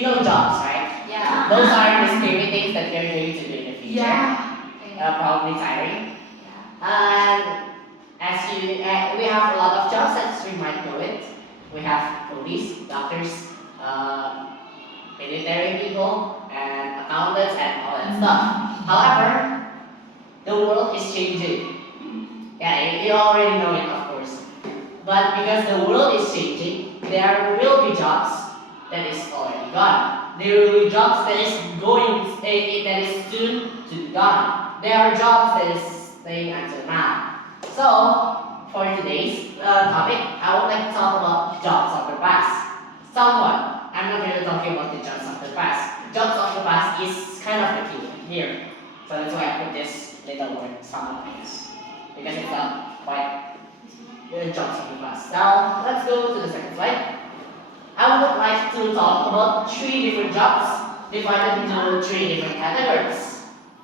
You know jobs, right? Yeah. Those are the scary things that you're going to do in the future. Yeah. Probably tiring. Yeah. And we have a lot of jobs as we might know it. We have police, doctors, military people, and accountants, and all that stuff. However, the world is changing. Yeah, you already know it, of course. But because the world is changing, there will be jobs that is already gone. There will be jobs that is that is soon to be gone. There are jobs that is staying until now. So, for today's topic, I would like to talk about jobs of the past. Somewhat. I'm not really talking about the jobs of the past. Jobs of the past is kind of the key here. So that's why I put this little word, somewhat, I guess. Because it's quite the jobs of the past. Now, let's go to the second slide. I would like to talk about three different jobs divided into three different categories.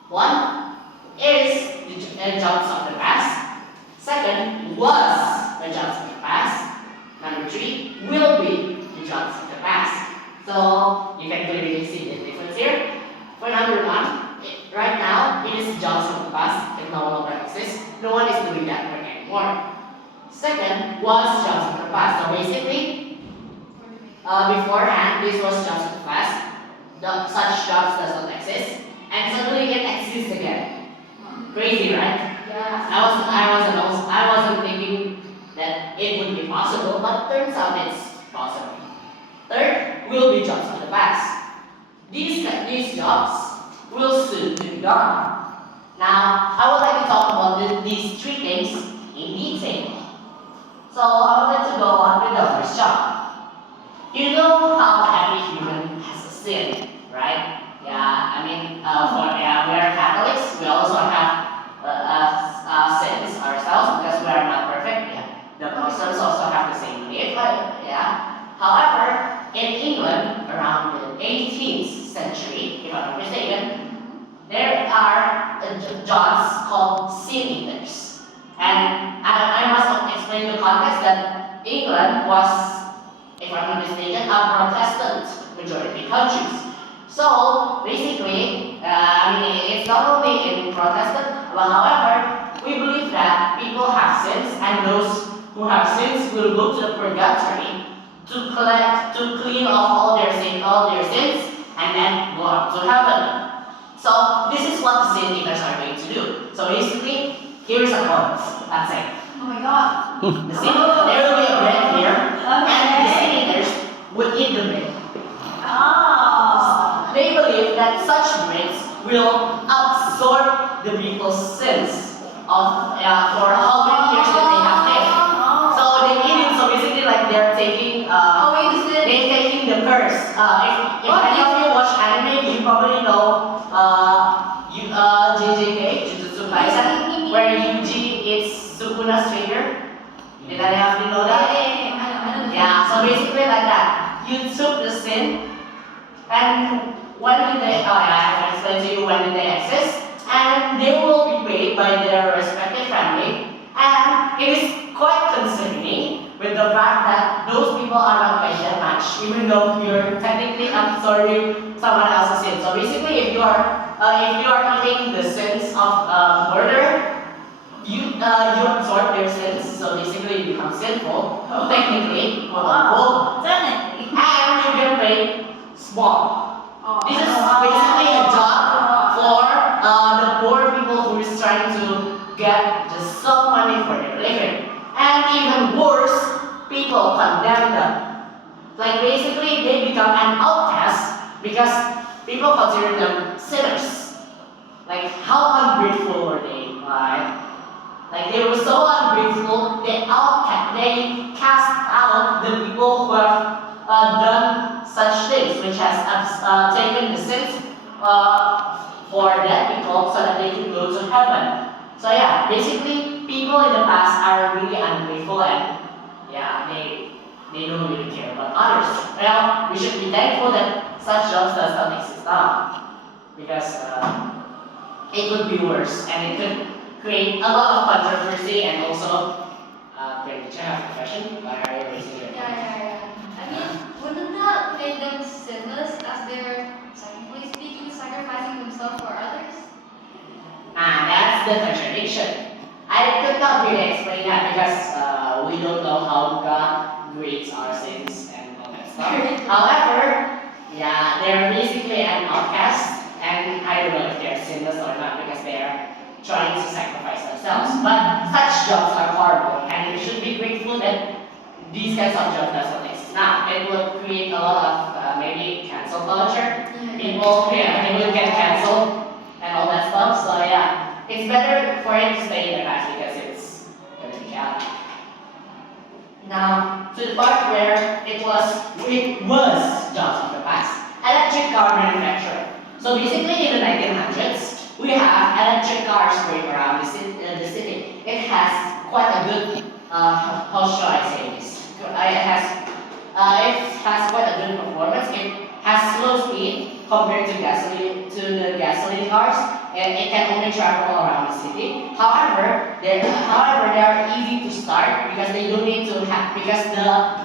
One is the jobs of the past. Second was the jobs of the past. Number three will be the jobs of the past. So you can clearly see the difference here. For number one, right now it is jobs of the past. It no longer exists. No one is doing that work anymore. Second was jobs of the past. So basically, beforehand, this was jobs of the past. Such jobs does not exist, and suddenly it exists again. Crazy, right? Yeah. I wasn't thinking that it would be possible, but turns out it's possible. Third will be jobs of the past. These jobs will soon be gone. Now, I would like to talk about these three things in detail. So I would like to go on with the first job. You know how every human has a sin, right? Yeah, I mean, we are Catholics. We also have sins ourselves because we are not perfect. Yeah, the Muslims also have the same belief. Yeah. However, in England, around the 18th century, if I'm not mistaken, there are jobs called sin eaters. And I must explain the context that England was, if I'm not mistaken, a Protestant majority countries. So basically, it's not only in Protestant, but however, we believe that people have sins, and those who have sins will go to the purgatory to clean off all their sins, and then go up to heaven. So this is what the sin eaters are going to do. So basically, here's a corpse. That's it. Oh my god. The sin, there will be a bread here, and the sin eaters would eat the bread. Oh. They believe that such breads will absorb the people's sins for how many years that they have lived. So they eat it. So basically, like they're taking they're taking the curse. If any of you watch anime, you probably know JJK, Jujutsu Kaisen, where Yuji is Sukuna's figure. Did any of you know that? Yeah, so basically like that. You took the sin, and when did they, I can explain to you when did they exist, and they will be paid by their respective family, and it is quite concerning with the fact that those people are not paid that much, even though you're technically absorbing someone else's sin. So basically, if you are eating the sins of murder, you absorb their sins, so basically you become sinful, technically, quote unquote, and you get paid small. This is basically a job for the poor people who is trying to get just some money for their living. And even worse, people condemn them. Like basically they become an outcast because people consider them sinners. Like how ungrateful were they? Like they were so ungrateful, they cast out the people who have done such things, which has taken the sins for dead people so that they can go to heaven. So yeah, basically people in the past are really ungrateful, and yeah, they don't really care about others. Well, we should be thankful that such jobs does not exist now, because it could be worse, and it could create a lot of controversy, and also great. Can I have a question? Why are you raising your hand? Yeah. I mean, wouldn't that make them sinners So for others? That's the contradiction. I could not really explain that because we don't know how God grades our sins and all that stuff. However, yeah, they're basically an outcast, and I don't know if they're sinless or not because they are trying to sacrifice themselves. But such jobs are horrible, and we should be grateful that these kinds of jobs doesn't exist. Now, it would create a lot of maybe cancel culture. People, yeah, they will get canceled and all that stuff. So yeah, it's better for it to stay in the past because it's gonna be out. Now, to the part where it was jobs of the past. Electric car manufacturer. So basically in the 1900s, we have electric cars going around the city. It has quite a good, how should I say this? It has quite a good performance. It has slow speed compared to the gasoline cars, and it can only travel around the city. However, they are easy to start because they don't need to have because the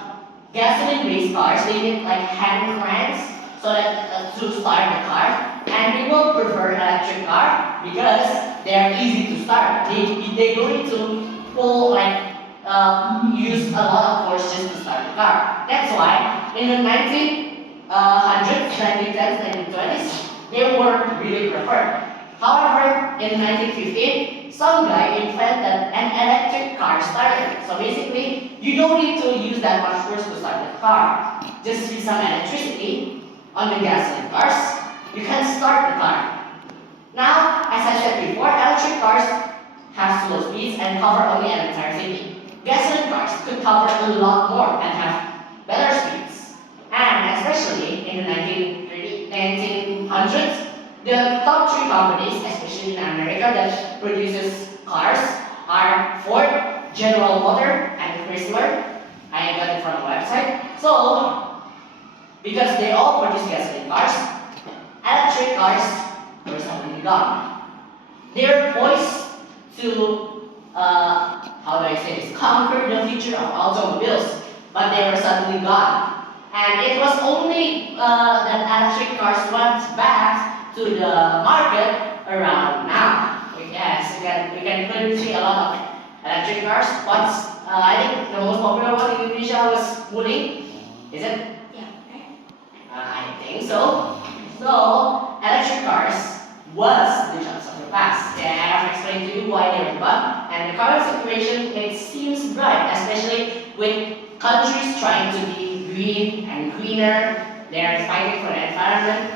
gasoline-based cars they need like hand cranks so that to start the car, and we will prefer electric car because they are easy to start. They don't need to pull use a lot of force just to start the car. That's why in the 1900s, 1910s, 1920s, they were really preferred. However, in 1915, some guy invented an electric car starter. So basically, you don't need to use that much force to start the car. Just use some electricity on the gasoline cars. You can start the car. Now, as I said before, electric cars have slow speeds and cover only an entire city. Gasoline cars could cover a lot more and have better speeds. And especially in the 1900s, the top three companies, especially in America, that produces cars are Ford, General Motors, and Chrysler. I got it from the website. So, because they all produce gasoline cars, electric cars were suddenly gone. They're poised to, how do I say this, conquer the future of automobiles, but they were suddenly gone. And it was only that electric cars went back to the market around now. Yes, we can clearly see a lot of electric cars. I think the most popular one in Indonesia was Wuling. Is it? Yeah. I think so. So, electric cars was the jobs of the past. Yeah, I have explained to you why they were gone. And the current situation, it seems bright, especially with countries trying to be green and greener. They're fighting for the environment.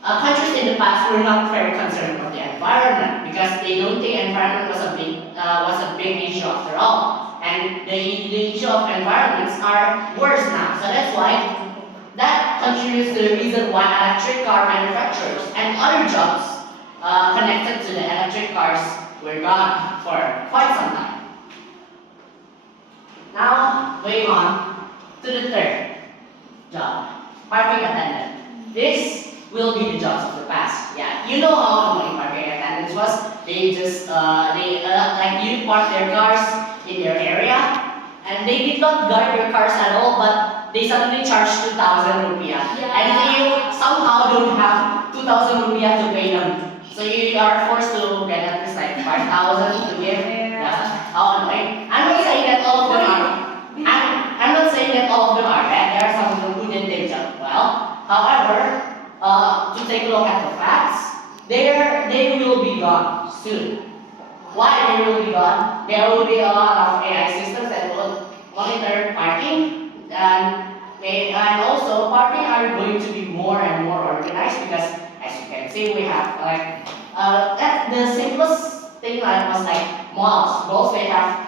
Countries in the past were not very concerned about the environment because they don't think environment was a big issue after all. And the issue of environments are worse now. So that's why that contributes to the reason why electric car manufacturers and other jobs connected to the electric cars were gone for quite some time. Now, going on to the third job, parking attendant. This will be the jobs of the past. Yeah, you know how annoying parking attendants was. They just like you park their cars in their area, and they did not guard your cars at all, but they suddenly charge 2,000 rupiah. Yeah. And you somehow don't have 2,000 rupiah to pay them. So you are forced to get at least like 5,000 to give. Yeah. How annoying. I'm not saying that all of them are. I'm not saying that all of them are bad. There are some of them who did their job well. However, to take a look at the facts, they will be gone soon. Why they will be gone? There will be a lot of AI systems that will monitor parking, and also parking are going to be more and more organized because, as you can see, we have the simplest thing was like malls. Malls they have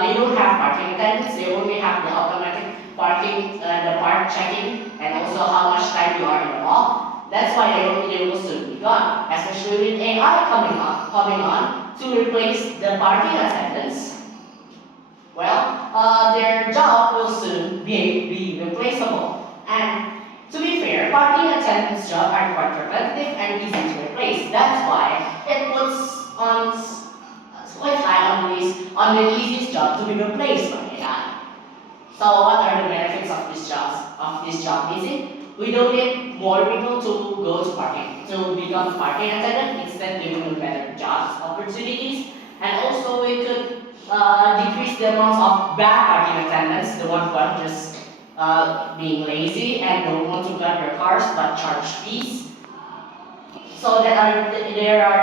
they don't have parking attendants. They only have the automatic parking, the park checking, and also how much time you are in the mall. That's why they will soon be gone, especially with AI coming on to replace the parking attendants. Well, their job will soon be replaceable. And to be fair, parking attendants' jobs are quite repetitive and easy to replace. That's why it puts on quite high on the easiest job to be replaced by AI. So what are the benefits of this job? Is it? we don't need more people to go to parking, to become parking attendant. Instead, they will do better jobs, opportunities, and also we could decrease the amount of bad parking attendants, the ones who are just being lazy and don't want to guard their cars but charge fees. So there are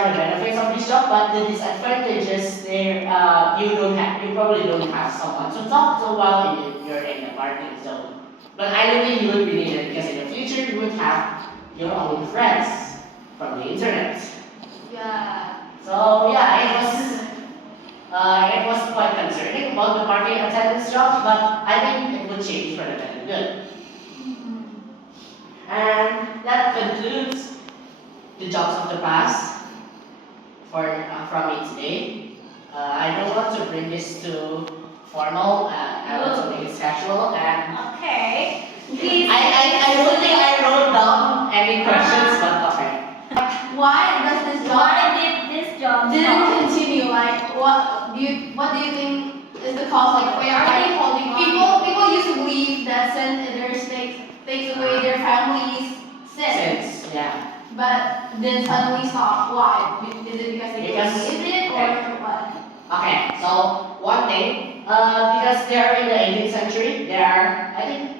the benefits of this job, but the disadvantages there you probably don't have someone to talk to while you're in the parking zone. But I don't think you would be needed because in the future you would have your own friends from the internet. Yeah. So yeah, it was quite concerning about the parking attendance job, but I think it would change for the better good. And that concludes the jobs of the past from me today. I don't want to bring this to formal. I want to make it casual. And Okay. Please. I don't think I wrote down any questions, but okay. Why does this job? Why did this job didn't continue? Like, what do you think is the cause of it? Why are they holding on? People used to believe that sin takes away their family's sin. Since yeah. But then suddenly stop. Why? Is it because they believe it or what? Okay, so one thing, because they are in the 18th century, they are, I think,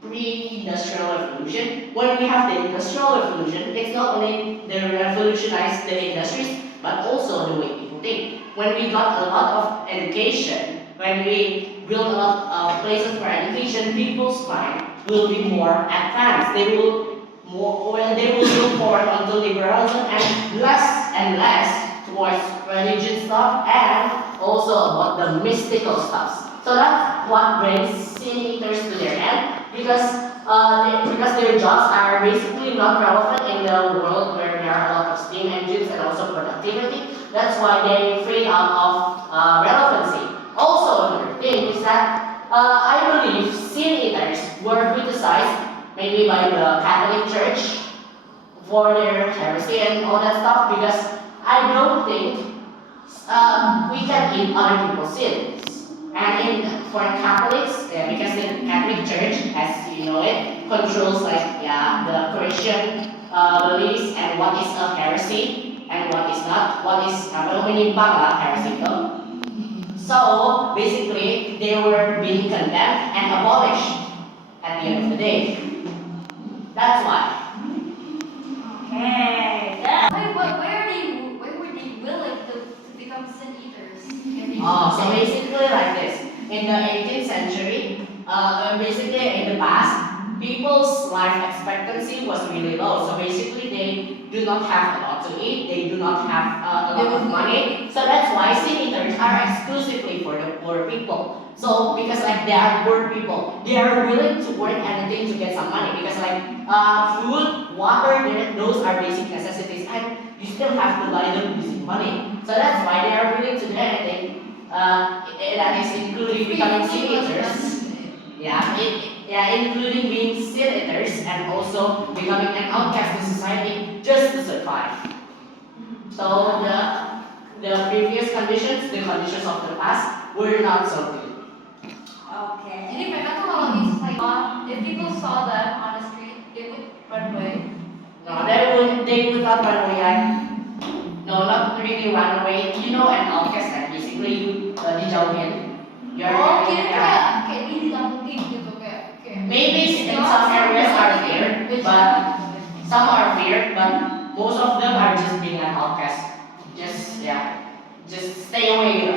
pre-industrial revolution. When we have the industrial revolution, it's not only they revolutionized the industries, but also the way people think. When we got a lot of education, when we build a lot of places for education, people's mind will be more advanced. They will look forward onto liberalism and less towards religion stuff and also about the mystical stuff. So that's what brings sin eaters to their end because their jobs are basically not relevant in the world where there are a lot of steam engines and also productivity. That's why they fade out of relevancy. Also, another thing is that I believe sin eaters were criticized maybe by the Catholic Church for their heresy and all that stuff because I don't think we can eat other people's sins. And for Catholics, because the Catholic Church, as you know it, controls the Christian beliefs and what is a heresy and what is not. What is heresy though. So basically, they were being condemned and abolished at the end of the day. That's why. Okay. Where were they willing to become sin eaters? So basically like this. In the 18th century, basically in the past, people's life expectancy was really low. So basically they do not have a lot to eat, they do not have a lot of money. So that's why sin eaters are exclusively for the poor people. So because they are poor people, they are willing to work anything to get some money because food, water, those are basic necessities and you still have to buy them using money. So that's why they are willing to do anything. That is including becoming sin eaters. Including being sin eaters and also becoming an outcast in society just to survive. So the previous conditions, the conditions of the past, were not so good. Okay. Jadi mereka tuh kalau di society, if people saw them on the street, they would run away. No, they would not run away. No, not really run away. You know, an outcast kan basically you dijauhin. Kayak ini ditamputin gitu kayak. Maybe in some areas are feared, but some are feared, but most of them are just being an outcast. Just stay away.